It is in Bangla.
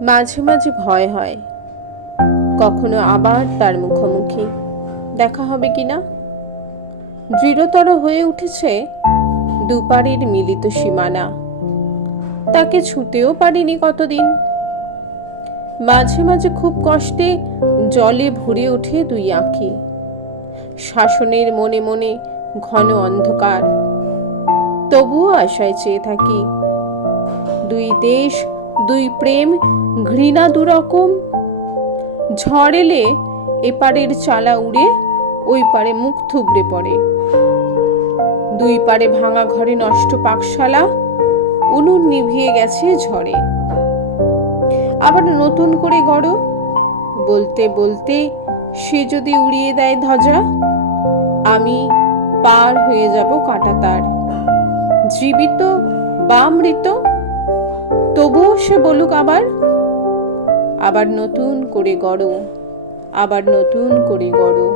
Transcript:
মাঝে মাঝে ভয় হয় কখনো আবার তার মুখোমুখি দেখা হবে কিনা। দৃঢ়তর হয়ে উঠেছে দুপারের মিলিত সীমানা, তাকে ছুঁতেও পারিনি কতদিন। মাঝে মাঝে খুব কষ্টে জলে ভরে ওঠে দুই আঁখি, শাসনের মনে মনে ঘন অন্ধকার। তবুও আশায় চেয়ে থাকি, দুই দেশ দুই প্রেম ঘৃণা দুরকম। ঝড় এলে এপারের চালা উড়ে ওই পারে মুখ থুবড়ে পড়ে। দুই পারে ভাঙা ঘরে নষ্ট পাকশালা, উনুন নিভিয়ে গেছে ঝড়ে। আবার নতুন করে গড়ো, বলতে বলতে সে যদি উড়িয়ে দেয় ধ্বজা, আমি পার হয়ে যাব কাঁটাতার। জীবিত বা মৃত, তবুও সে বলুক আবার, আবার নতুন করে গড়ো, আবার নতুন করে গড়ো।